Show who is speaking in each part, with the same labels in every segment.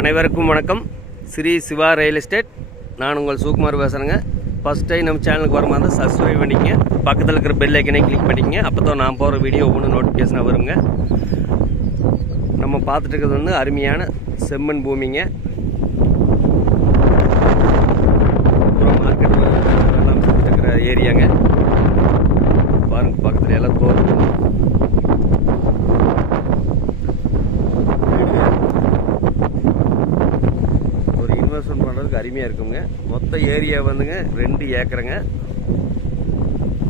Speaker 1: அனைவருக்கும் வணக்கம். Sri Siva real estate. நான் உங்கள் சுகுமார் பேசுகிறேங்க ஃபஸ்ட் டைம் நம்ம சேனலுக்கு வர மாதிரி சப்ஸ்கிரைப் பண்ணிக்கங்க. பக்கத்தில் இருக்கிற பெல் ஐக்கனே கிளிக் பண்ணிக்கங்க. அப்போ தான் நான் போகிற வீடியோ ஒவ்வொன்று நோட்டிஃபிகேஷனாக வருங்க. நம்ம பார்த்துட்டு இருக்கிறது வந்து அருமையான செம்மண் பூமிங்க அப்புறம் மார்க்கெட் எல்லாம் சுத்திட்டு இருக்கிற ஏரியாங்க பாருங்க பக்கத்துல எல்லாம் தோட்டம் ஒரு இன்வெஸ்ட்மெண்ட் அருமையாக இருக்குங்க. மொத்த ஏரியா வந்துங்க ரெண்டு ஏக்கருங்க.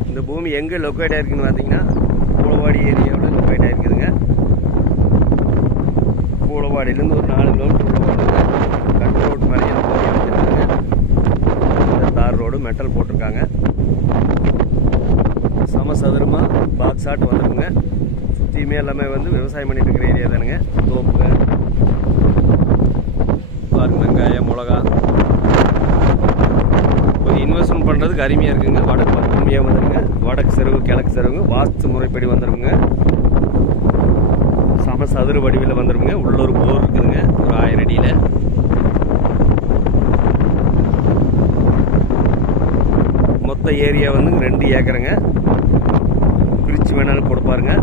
Speaker 1: இந்த பூமி எங்கே லொக்கேட் ஆயிருக்குன்னு பார்த்தீங்கன்னா பூளவாடி ஏரியாவில் லொக்கேட் ஆயிருக்குதுங்க. பூளவாடியிலேருந்து ஒரு நாலு கிலோமீட்டர் உள்ள கட் ரோட் மேலே அமைச்சிருக்காங்க. இந்த தார் ரோடு மெட்டல் போட்டிருக்காங்க. சமசதுரமாக பாக்ஸ் ஆட் வந்துருக்குங்க. சுற்றியுமே எல்லாமே வந்து விவசாயம் பண்ணிட்டு இருக்கிற ஏரியா தானுங்க. தோப்புங்க பாருங்க வெங்காயம் மிளகா பார்க்குறதுக்கு அருமையாக இருக்குங்க. வடக்கு பக்கம் பூமியாக வந்துருங்க வடக்கு செருவு கிழக்கு செருவு வாஸ்து முறைப்படி வந்துருங்க சம சதுர வடிவில் வந்துருங்க உள்ள ஒரு போர் இருக்குதுங்க. ஒரு ஆயிரம் அடியில். மொத்த ஏரியா வந்து ரெண்டு ஏக்கருங்க. பிரித்து வேணாலும் கொடுப்பாருங்க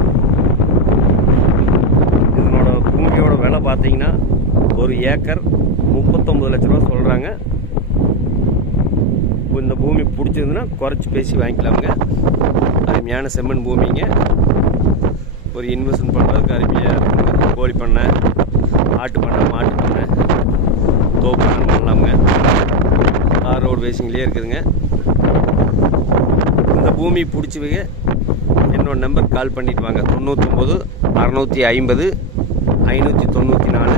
Speaker 1: இதனோட பூமியோட விலை பார்த்தீங்கன்னா ஒரு ஏக்கர் முப்பத்தொம்பது லட்ச ரூபா சொல்கிறாங்க இந்த பூமி பிடிச்சிருந்துன்னா குறைச்சி பேசி வாங்கிக்கலாமுங்க. அருமையான செம்மண் பூமிங்க. ஒரு இன்வெஸ்ட்மெண்ட் பண்ணுறதுக்கு அருமையாக இருக்குங்க. கோழி பண்ணை ஆட்டு பண்ணை மாட்டு பண்ணை தோப்பு பண்ணை பண்ணலாமுங்க. கார் ரோடு வேசிங்லேயே இருக்குதுங்க. இந்த பூமி பிடிச்சவங்க என்னோடய நம்பர் கால் பண்ணிட்டு வாங்க. தொண்ணூற்றொம்பது அறநூற்றி ஐம்பது ஐநூற்றி தொண்ணூற்றி நாலு.